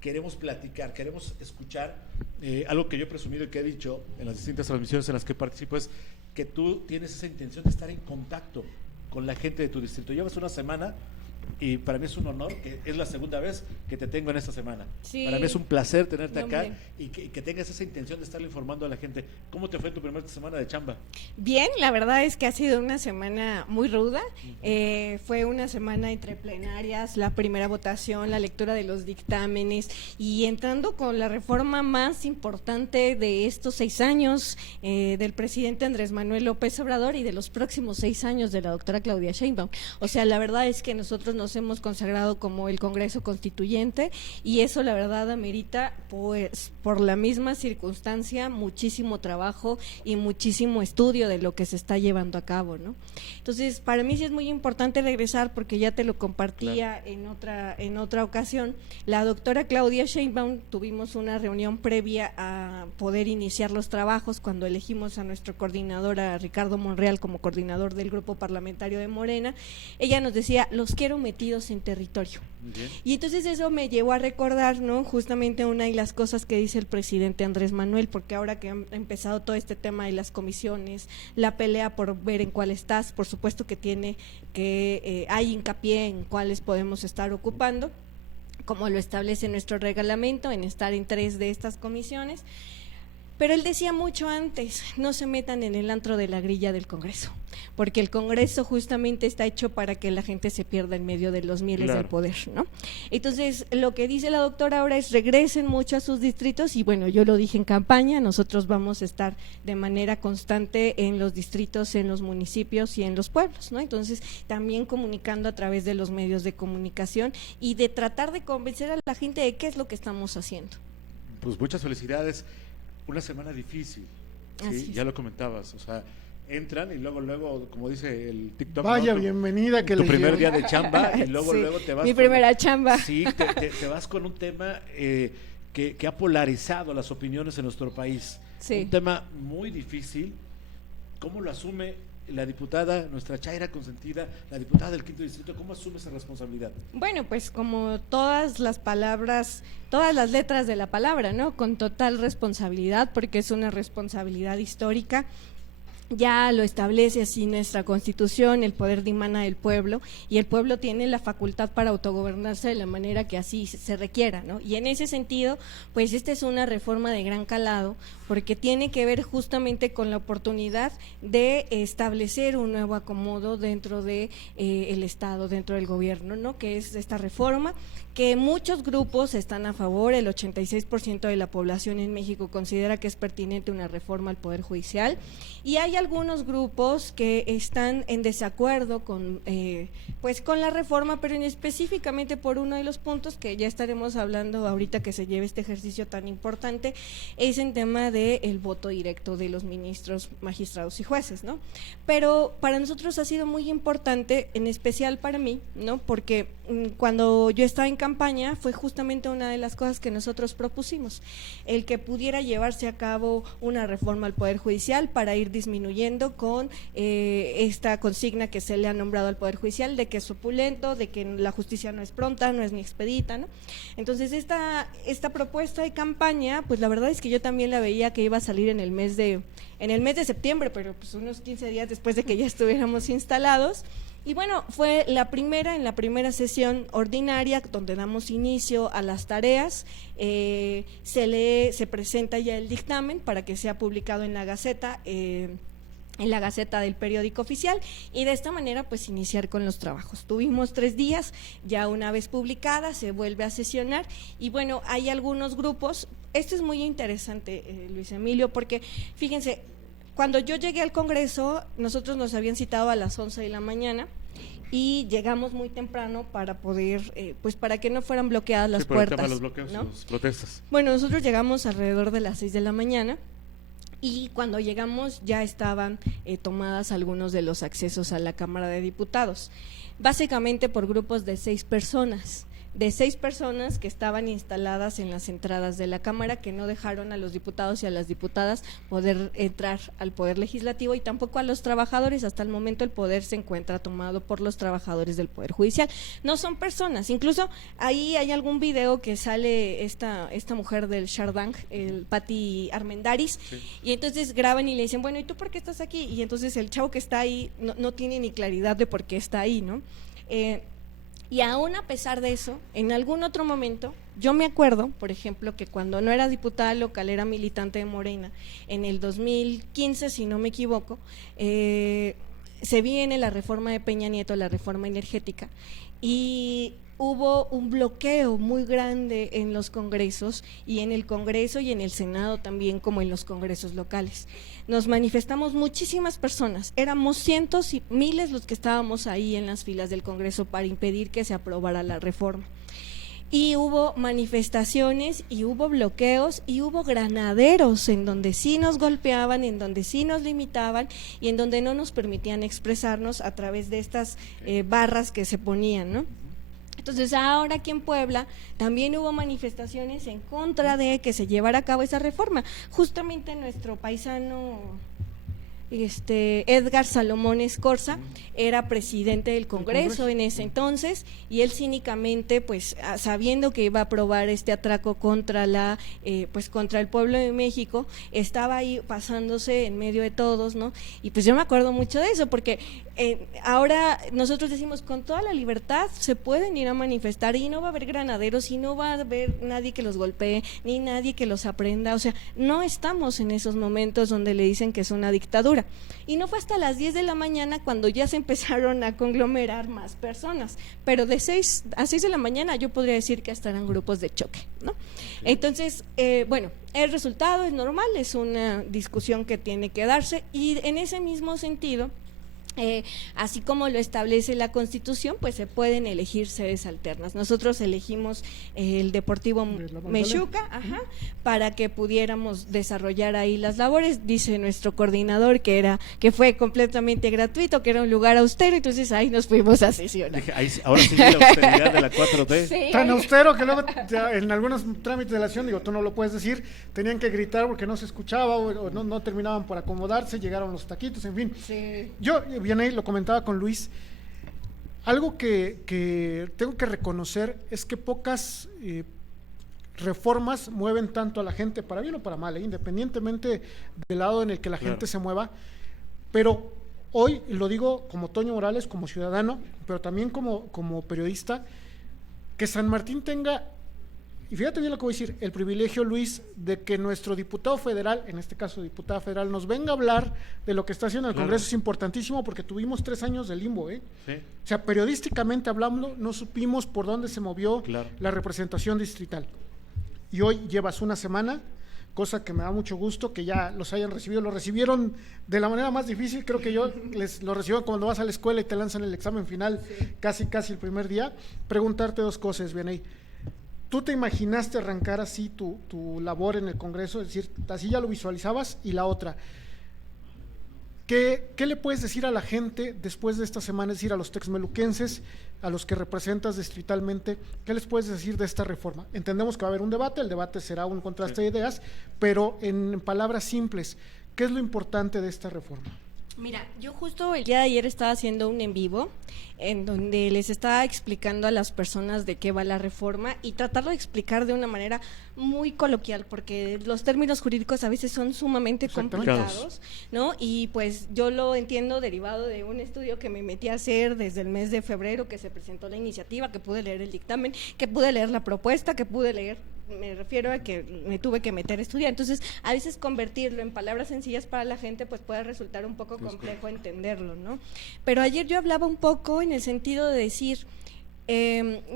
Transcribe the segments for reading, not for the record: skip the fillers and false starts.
queremos platicar, queremos escuchar algo que yo he presumido y que he dicho en las distintas transmisiones en las que participo, es que tú tienes esa intención de estar en contacto con la gente de tu distrito. Llevas una semana y para mí es un honor, que es la segunda vez que te tengo en esta semana. Sí. Para mí es un placer tenerte acá Hombre. y que tengas esa intención de estarle informando a la gente. ¿Cómo te fue tu primera semana de chamba? Bien, la verdad es que ha sido una semana muy ruda. Fue una semana entre plenarias, la primera votación, la lectura de los dictámenes y entrando con la reforma más importante de estos 6 años del presidente Andrés Manuel López Obrador y de los próximos 6 años de la doctora Claudia Sheinbaum. O sea, la verdad es que nosotros nos hemos consagrado como el Congreso Constituyente y eso la verdad amerita, pues, por la misma circunstancia, muchísimo trabajo y muchísimo estudio de lo que se está llevando a cabo, ¿no? Entonces, para mí sí es muy importante regresar porque ya te lo compartía en otra ocasión. La doctora Claudia Sheinbaum, tuvimos una reunión previa a poder iniciar los trabajos cuando elegimos a nuestro coordinador, a Ricardo Monreal, como coordinador del grupo parlamentario de Morena. Ella nos decía, los quiero metidos en territorio. Y entonces eso me llevó a recordar, ¿no?, justamente una de las cosas que dice el presidente Andrés Manuel, porque ahora que ha empezado todo este tema de las comisiones, la pelea por ver en cuál estás, por supuesto que hay hincapié en cuáles podemos estar ocupando, como lo establece nuestro reglamento, en estar en 3 de estas comisiones. Pero él decía mucho antes, no se metan en el antro de la grilla del Congreso, porque el Congreso justamente está hecho para que la gente se pierda en medio de los mieles del poder, ¿no? Entonces, lo que dice la doctora ahora es regresen mucho a sus distritos y bueno, yo lo dije en campaña, nosotros vamos a estar de manera constante en los distritos, en los municipios y en los pueblos, ¿no? Entonces, también comunicando a través de los medios de comunicación y de tratar de convencer a la gente de qué es lo que estamos haciendo. Pues muchas felicidades. Una semana difícil, ¿sí? Ya lo comentabas, o sea, entran y luego, como dice el TikTok, vaya, ¿no? Bienvenida que tu les primer dieron. día de chamba y luego Sí, te vas mi primera chamba. Sí, te vas con un tema que ha polarizado las opiniones en nuestro país. Sí. Un tema muy difícil. ¿Cómo lo asume la diputada, nuestra Chaira consentida, la diputada del 5º distrito? ¿Cómo asume esa responsabilidad? Bueno, pues como todas las palabras, todas las letras de la palabra, ¿no? Con total responsabilidad, porque es una responsabilidad histórica. Ya lo establece así nuestra Constitución, el poder dimana del pueblo, y el pueblo tiene la facultad para autogobernarse de la manera que así se requiera, ¿no? Y en ese sentido, pues esta es una reforma de gran calado, porque tiene que ver justamente con la oportunidad de establecer un nuevo acomodo dentro de el Estado, dentro del gobierno, ¿no? Que es esta reforma, que muchos grupos están a favor, el 86% de la población en México considera que es pertinente una reforma al Poder Judicial, y hay algunos grupos que están en desacuerdo con la reforma, pero específicamente por uno de los puntos que ya estaremos hablando ahorita que se lleve este ejercicio tan importante, es en tema del voto directo de los ministros, magistrados y jueces, ¿no? Pero para nosotros ha sido muy importante, en especial para mí, ¿no? Porque cuando yo estaba en campaña fue justamente una de las cosas que nosotros propusimos, el que pudiera llevarse a cabo una reforma al Poder Judicial para ir disminuyendo con esta consigna que se le ha nombrado al Poder Judicial de que es opulento, de que la justicia no es pronta, no es ni expedita, ¿no? Entonces esta propuesta de campaña, pues la verdad es que yo también la veía que iba a salir en el mes de septiembre, pero pues unos 15 días después de que ya estuviéramos instalados. Y bueno, fue en la primera sesión ordinaria donde damos inicio a las tareas, se presenta ya el dictamen para que sea publicado en la Gaceta, del periódico oficial, y de esta manera pues iniciar con los trabajos. Tuvimos 3 días, ya una vez publicada se vuelve a sesionar y bueno, hay algunos grupos, esto es muy interesante, Luis Emilio, porque fíjense, cuando yo llegué al Congreso, nosotros nos habían citado a las 11 de la mañana y llegamos muy temprano para poder, pues para que no fueran bloqueadas las puertas. El tema de los bloqueos, ¿no? Las protestas. Bueno, nosotros llegamos alrededor de las 6 de la mañana y cuando llegamos ya estaban tomadas algunos de los accesos a la Cámara de Diputados, básicamente por grupos de 6 personas. de 6 personas que estaban instaladas en las entradas de la Cámara, que no dejaron a los diputados y a las diputadas poder entrar al Poder Legislativo y tampoco a los trabajadores. Hasta el momento el poder se encuentra tomado por los trabajadores del Poder Judicial. No son personas, incluso ahí hay algún video que sale esta mujer del Shardang, el Pati Armendáriz, sí. Y entonces graban y le dicen, bueno, ¿y tú por qué estás aquí? Y entonces el chavo que está ahí no tiene ni claridad de por qué está ahí, ¿no? Y aún a pesar de eso, en algún otro momento, yo me acuerdo, por ejemplo, que cuando no era diputada local, era militante de Morena, en el 2015, si no me equivoco, se viene la reforma de Peña Nieto, la reforma energética, y hubo un bloqueo muy grande en los congresos, y en el Congreso y en el Senado también, como en los congresos locales. Nos manifestamos muchísimas personas, éramos cientos y miles los que estábamos ahí en las filas del Congreso para impedir que se aprobara la reforma. Y hubo manifestaciones y hubo bloqueos y hubo granaderos en donde sí nos golpeaban, en donde sí nos limitaban y en donde no nos permitían expresarnos a través de estas barras que se ponían, ¿no? Entonces ahora aquí en Puebla también hubo manifestaciones en contra de que se llevara a cabo esa reforma. Justamente nuestro paisano Edgar Salomón Escorza era presidente del Congreso en ese entonces, y él cínicamente, pues sabiendo que iba a aprobar este atraco contra contra el pueblo de México, estaba ahí pasándose en medio de todos, ¿no? Y pues yo me acuerdo mucho de eso, porque ahora nosotros decimos, con toda la libertad se pueden ir a manifestar y no va a haber granaderos y no va a haber nadie que los golpee ni nadie que los aprenda, o sea, no estamos en esos momentos donde le dicen que es una dictadura. Y no fue hasta las 10 de la mañana cuando ya se empezaron a conglomerar más personas, pero de 6 a 6 de la mañana yo podría decir que hasta eran grupos de choque, ¿no? Entonces, bueno, el resultado es normal, es una discusión que tiene que darse, y en ese mismo sentido, así como lo establece la Constitución, pues se pueden elegir sedes alternas. Nosotros elegimos el Deportivo Mexuca, para que pudiéramos desarrollar ahí las labores. Dice nuestro coordinador que fue completamente gratuito, que era un lugar austero, entonces ahí nos fuimos a sesionar. Ahora sí la austeridad de la 4T. Sí. Tan austero que luego en algunos trámites de la acción, digo, tú no lo puedes decir, tenían que gritar porque no se escuchaba o no terminaban por acomodarse, llegaron los taquitos, en fin. Sí. Yo bien ahí lo comentaba con Luis, algo que tengo que reconocer es que pocas reformas mueven tanto a la gente, para bien o para mal, independientemente del lado en el que la gente se mueva, pero hoy, lo digo como Toño Morales, como ciudadano, pero también como periodista, que San Martín tenga, y fíjate bien lo que voy a decir, el privilegio, Luis, de que nuestro diputado federal, en este caso diputada federal, nos venga a hablar de lo que está haciendo en el Congreso, es importantísimo, porque tuvimos 3 años de limbo, Sí. O sea, periodísticamente hablando, no supimos por dónde se movió la representación distrital. Y hoy llevas una semana, cosa que me da mucho gusto que ya los hayan recibido. Lo recibieron de la manera más difícil, creo que yo lo recibo cuando vas a la escuela y te lanzan el examen final, casi el primer día. Preguntarte 2 cosas, Vianey. ¿Tú te imaginaste arrancar así tu labor en el Congreso? Es decir, así ya lo visualizabas. Y la otra, ¿qué le puedes decir a la gente después de esta semana? Es decir, a los texmeluquenses, a los que representas distritalmente, ¿qué les puedes decir de esta reforma? Entendemos que va a haber un debate, el debate será un contraste de ideas, pero en palabras simples, ¿qué es lo importante de esta reforma? Mira, yo justo el día de ayer estaba haciendo un en vivo en donde les estaba explicando a las personas de qué va la reforma y tratarlo de explicar de una manera muy coloquial, porque los términos jurídicos a veces son sumamente complicados, ¿no? Y pues yo lo entiendo derivado de un estudio que me metí a hacer desde el mes de febrero, que se presentó la iniciativa, que pude leer el dictamen, que pude leer la propuesta, que pude leer, me refiero a que me tuve que meter a estudiar. Entonces, a veces convertirlo en palabras sencillas para la gente pues puede resultar un poco complejo entenderlo, ¿no? Pero ayer yo hablaba un poco en el sentido de decir,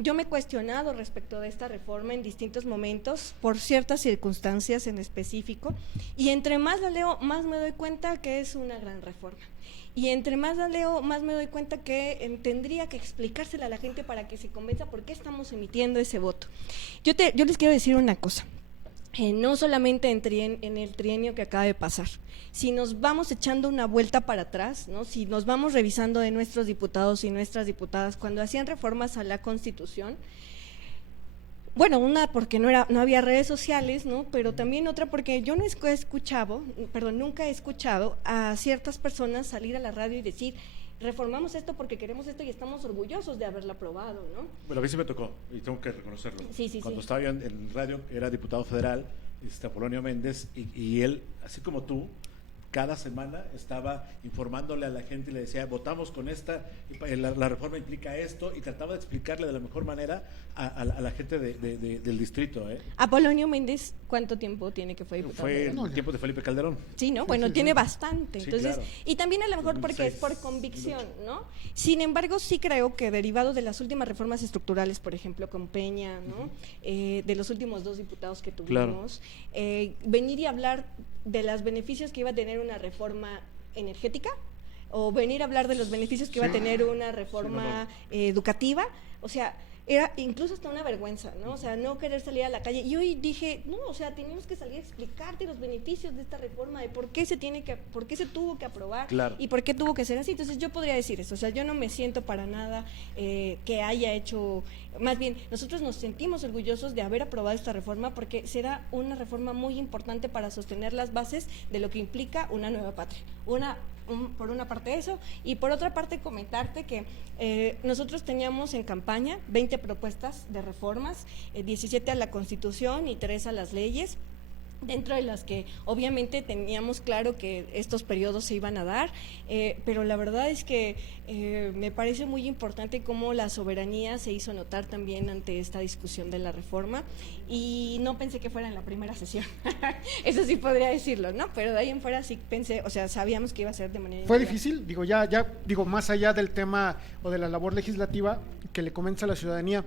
yo me he cuestionado respecto de esta reforma en distintos momentos por ciertas circunstancias en específico, y entre más la leo, más me doy cuenta que es una gran reforma. Y entre más la leo, más me doy cuenta que tendría que explicársela a la gente para que se convenza por qué estamos emitiendo ese voto. Yo les quiero decir una cosa, no solamente en el trienio que acaba de pasar, si nos vamos echando una vuelta para atrás, ¿no? Si nos vamos revisando de nuestros diputados y nuestras diputadas cuando hacían reformas a la Constitución, Bueno, una porque no había redes sociales, ¿no? Pero también otra porque yo nunca he escuchado a ciertas personas salir a la radio y decir, reformamos esto porque queremos esto y estamos orgullosos de haberlo aprobado, ¿no? Bueno, a mí sí me tocó, y tengo que reconocerlo. Sí. Cuando estaba yo en radio, era diputado federal, Apolonio Méndez, y él, así como tú, cada semana estaba informándole a la gente y le decía, votamos con esta, la reforma implica esto, y trataba de explicarle de la mejor manera a la gente del distrito. Apolonio Méndez, ¿cuánto tiempo tiene que fue diputado? Fue en el tiempo de Felipe Calderón. Sí, ¿no? Bueno, tiene bastante. Sí, Entonces, claro. Y también a lo mejor porque es por convicción, ¿no? Sin embargo, sí creo que derivado de las últimas reformas estructurales, por ejemplo, con Peña, ¿no? De los últimos 2 diputados que tuvimos, venir y hablar de los beneficios que iba a tener una reforma energética o venir a hablar de los beneficios que iba a tener una reforma educativa, o sea, era incluso hasta una vergüenza, ¿no? O sea, no querer salir a la calle. Y hoy dije, no, o sea, tenemos que salir a explicarte los beneficios de esta reforma, de por qué se tuvo que aprobar y por qué tuvo que ser así. Entonces yo podría decir eso, o sea, yo no me siento para nada que haya hecho, más bien, nosotros nos sentimos orgullosos de haber aprobado esta reforma porque será una reforma muy importante para sostener las bases de lo que implica una nueva patria. Por una parte eso, y por otra parte comentarte que nosotros teníamos en campaña 20 propuestas de reformas, 17 a la Constitución y 3 a las leyes, dentro de las que obviamente teníamos claro que estos periodos se iban a dar, pero la verdad es que me parece muy importante cómo la soberanía se hizo notar también ante esta discusión de la reforma, y no pensé que fuera en la primera sesión, eso sí podría decirlo, ¿no? Pero de ahí en fuera sí pensé, o sea, sabíamos que iba a ser de manera ¿Fue difícil? Digo, digo, más allá del tema o de la labor legislativa que le comienza a la ciudadanía,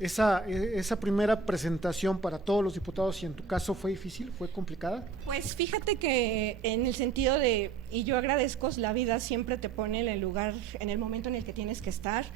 esa primera presentación para todos los diputados, y en tu caso, ¿fue difícil? ¿Fue complicada? Pues fíjate que en el sentido de, y yo agradezco, la vida siempre te pone en el lugar, en el momento en el que tienes que estar.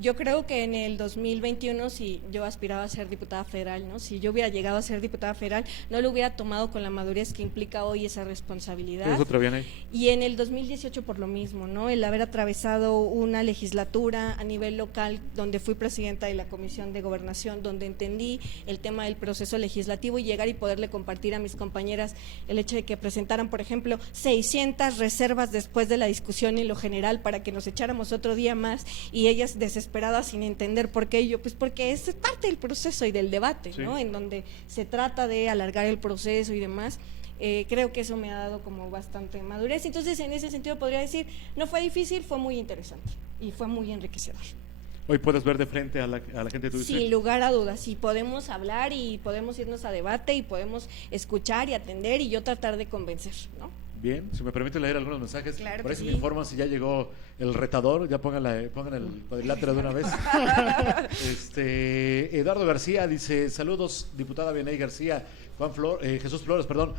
Yo creo que en el 2021, si yo aspiraba a ser diputada federal, ¿no? Si yo hubiera llegado a ser diputada federal, no lo hubiera tomado con la madurez que implica hoy esa responsabilidad. ¿Es otra bien ahí? Y en el 2018 por lo mismo, ¿no? El haber atravesado una legislatura a nivel local, donde fui presidenta de la Comisión de Gobernación, donde entendí el tema del proceso legislativo y llegar y poderle compartir a mis compañeras el hecho de que presentaran, por ejemplo, 600 reservas después de la discusión en lo general para que nos echáramos otro día más, y ellas desesperadas sin entender por qué. Yo, pues porque es parte del proceso y del debate, ¿no? En donde se trata de alargar el proceso y demás. Creo que eso me ha dado como bastante madurez. Entonces, en ese sentido podría decir, no fue difícil, fue muy interesante y fue muy enriquecedor. Hoy puedes ver de frente a la gente de tu distrito. Sin lugar a dudas, sí, podemos hablar y podemos irnos a debate y podemos escuchar y atender y yo tratar de convencer, ¿no? Bien, si me permite leer algunos mensajes, claro, por ahí sí. me informan si ya llegó el retador, ya pongan el cuadrilátero de una vez. Eduardo García dice, saludos, diputada Vianey García. Jesús Flores, perdón,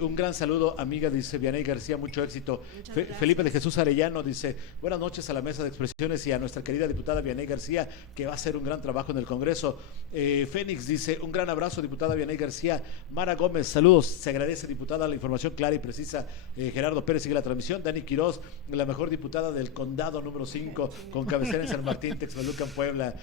un gran saludo, amiga, dice Vianey García, mucho éxito. Felipe de Jesús Arellano dice, buenas noches a la mesa de expresiones y a nuestra querida diputada Vianey García, que va a hacer un gran trabajo en el Congreso. Fénix dice, un gran abrazo, diputada Vianey García. Mara Gómez, saludos, se agradece, diputada, la información clara y precisa. Gerardo Pérez sigue la transmisión. Dani Quirós, la mejor diputada del condado número 5, con cabecera en San Martín, Texmelucan, Puebla.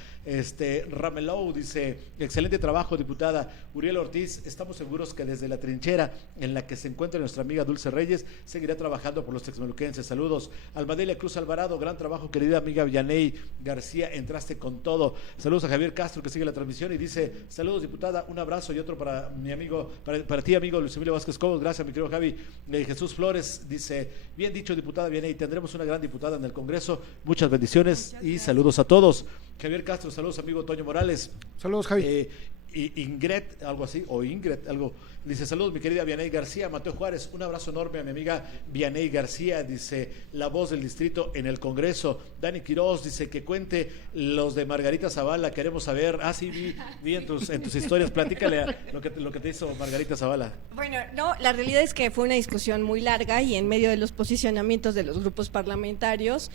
Ramelou dice, excelente trabajo, diputada. Uriel Ortiz, estamos seguros que desde la trinchera en la que se encuentra nuestra amiga Dulce Reyes, seguirá trabajando por los texmeluquenses. Saludos. Almadelia Cruz Alvarado, gran trabajo, querida amiga Vianey García, entraste con todo. Saludos a Javier Castro, que sigue la transmisión y dice, saludos, diputada, un abrazo, y otro para mi amigo, para ti, amigo Luis Emilio Vázquez Cobos. Gracias, mi querido Javi. Jesús Flores dice, bien dicho, diputada Vianey, tendremos una gran diputada en el Congreso. Muchas bendiciones y saludos a todos. Javier Castro, saludos, amigo Toño Morales. Saludos, Javi. Ingrid, algo así, o Ingrid, algo, dice, saludos, mi querida Vianey García. Mateo Juárez, un abrazo enorme a mi amiga Vianey García, dice, la voz del distrito en el Congreso. Dani Quirós dice, que cuente los de Margarita Zavala, queremos saber. Sí, vi en tus historias, platícale lo que te hizo Margarita Zavala. Bueno, no, la realidad es que fue una discusión muy larga y en medio de los posicionamientos de los grupos parlamentarios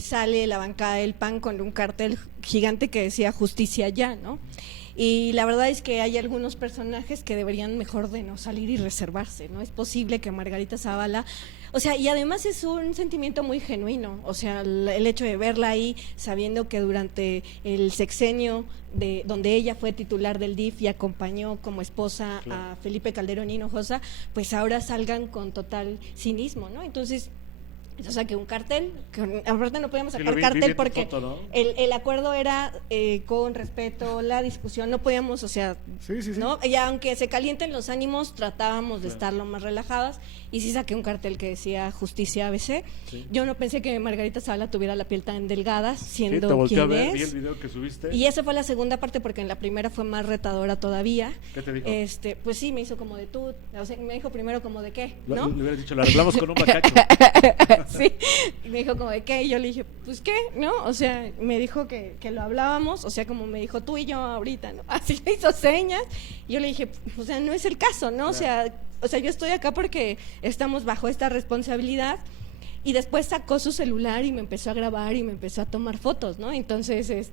sale la bancada del PAN con un cartel gigante que decía justicia ya, ¿no? Y la verdad es que hay algunos personajes que deberían mejor de no salir y reservarse, ¿no? Es posible que Margarita Zavala, o sea, y además es un sentimiento muy genuino, o sea, el hecho de verla ahí sabiendo que durante el sexenio donde ella fue titular del DIF y acompañó como esposa a Felipe Calderón Hinojosa, pues ahora salgan con total cinismo, ¿no? Entonces, yo saqué un cartel, aparte no podíamos sacar cartel porque foto, ¿no? el acuerdo era con respeto, la discusión, no podíamos, o sea, ¿no? Y aunque se calienten los ánimos, tratábamos de estar lo más relajadas, y sí saqué un cartel que decía Justicia ABC. Yo no pensé que Margarita Zavala tuviera la piel tan delgada, siendo quien es. Vi el video que subiste. Y esa fue la segunda parte, porque en la primera fue más retadora todavía. ¿Qué te dijo? Pues sí, me hizo como de tú, o sea, me dijo primero como de qué, ¿no? Le hubieras dicho, lo arreglamos con un bacacho. Sí, y me dijo como de qué, y yo le dije, pues qué, ¿no? O sea, me dijo que lo hablábamos, o sea, como me dijo tú y yo ahorita, ¿no? Así le hizo señas, y yo le dije, o sea, no es el caso, ¿no? Claro. O sea, yo estoy acá porque estamos bajo esta responsabilidad. Y después sacó su celular y me empezó a grabar y me empezó a tomar fotos, ¿no? Entonces,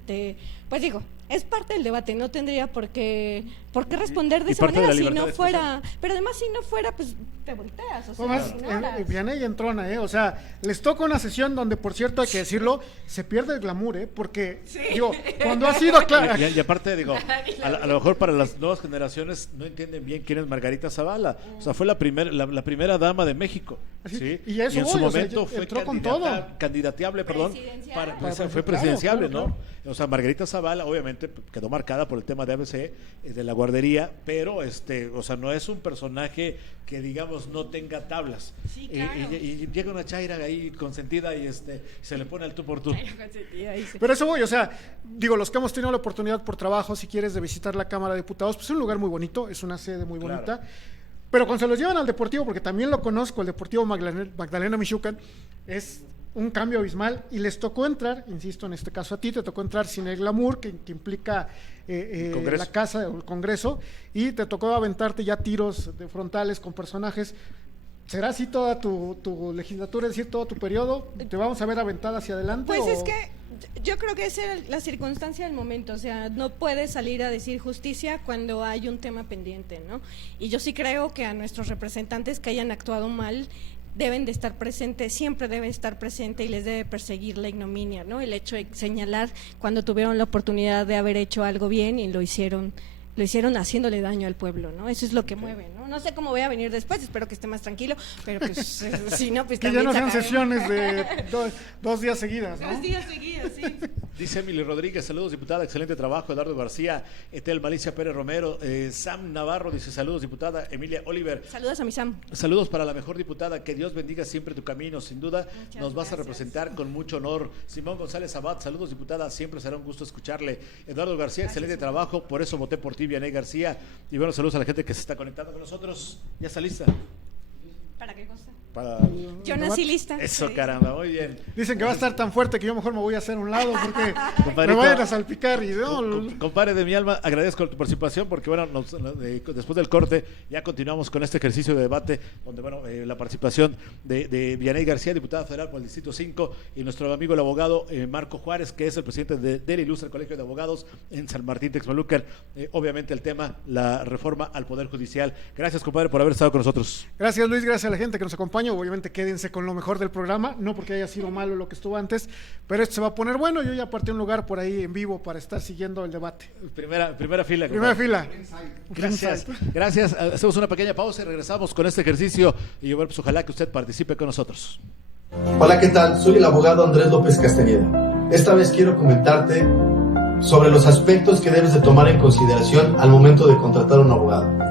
pues digo, es parte del debate, no tendría por qué responder de esa manera si no fuera, pero además si no fuera, pues te volteas, o sea, Vianey entrona, o sea, les toca una sesión donde, por cierto, hay que decirlo, se pierde el glamour, porque, digo, cuando ha sido claro. Y aparte, digo, a lo mejor para las nuevas generaciones no entienden bien quién es Margarita Zavala, o sea, fue la primera dama de México, ¿sí? Y eso en su momento fue candidateable, fue presidenciable, ¿no? Claro. O sea, Margarita Zavala obviamente quedó marcada por el tema de ABC, de la guardería, pero o sea, no es un personaje que digamos no tenga tablas. Sí, claro. Y llega una chaira ahí consentida y se le pone al tú por tú. Pero eso voy, o sea, digo, los que hemos tenido la oportunidad por trabajo, si quieres, de visitar la Cámara de Diputados, pues es un lugar muy bonito, es una sede muy bonita. Pero cuando se los llevan al Deportivo, porque también lo conozco, el Deportivo Magdalena Michoacán, es un cambio abismal, y les tocó entrar, insisto, en este caso a ti, te tocó entrar sin el glamour que implica la casa o el Congreso, y te tocó aventarte ya tiros de frontales con personajes. ¿Será así toda tu legislatura, es decir, todo tu periodo? ¿Te vamos a ver aventada hacia adelante? Pues es que yo creo que esa es la circunstancia del momento, o sea, no puedes salir a decir justicia cuando hay un tema pendiente, ¿no? Y yo sí creo que a nuestros representantes que hayan actuado mal deben de estar presentes, siempre debe estar presente y les debe perseguir la ignominia, ¿no? El hecho de señalar cuando tuvieron la oportunidad de haber hecho algo bien y lo hicieron haciéndole daño al pueblo, ¿no? Eso es lo que mueve, ¿no? No sé cómo voy a venir después, espero que esté más tranquilo, pero pues si no, pues que ya no sean sesiones de 2 días seguidas, ¿no? 2 días seguidos, sí. Dice Emily Rodríguez, saludos diputada, excelente trabajo. Eduardo García, Etel Malicia Pérez Romero, Sam Navarro dice saludos diputada. Emilia Oliver, saludos a mi Sam. Saludos para la mejor diputada, que Dios bendiga siempre tu camino, sin duda muchas nos vas gracias. A representar con mucho honor. Simón González Abad, saludos diputada, siempre será un gusto escucharle. Eduardo García, gracias, excelente trabajo, por eso voté por ti, Vianey García. Y bueno, saludos a la gente que se está conectando con nosotros. ¿Ya está lista? ¿Para qué cosa? Yo nací lista. Eso, caramba, muy bien. Dicen que va a estar tan fuerte que yo mejor me voy a hacer un lado porque me vayan a salpicar. Compadre de mi alma, agradezco tu participación porque bueno, después del corte ya continuamos con este ejercicio de debate donde bueno, la participación de Vianey García, diputada federal por el Distrito 5, y nuestro amigo el abogado Marco Juárez, que es el presidente del Ilustre Colegio de Abogados en San Martín Texmelucan. Obviamente el tema, la reforma al Poder Judicial. Gracias, compadre, por haber estado con nosotros. Gracias, Luis, gracias a la gente que nos acompaña. Obviamente quédense con lo mejor del programa, no porque haya sido malo lo que estuvo antes, pero esto se va a poner bueno. Yo ya aparté un lugar por ahí en vivo para estar siguiendo el debate. Primera fila. Primera fila. Gracias. Hacemos una pequeña pausa y regresamos con este ejercicio y bueno, pues ojalá que usted participe con nosotros. Hola, ¿qué tal? Soy el abogado Andrés López Castañeda. Esta vez quiero comentarte sobre los aspectos que debes de tomar en consideración al momento de contratar a un abogado.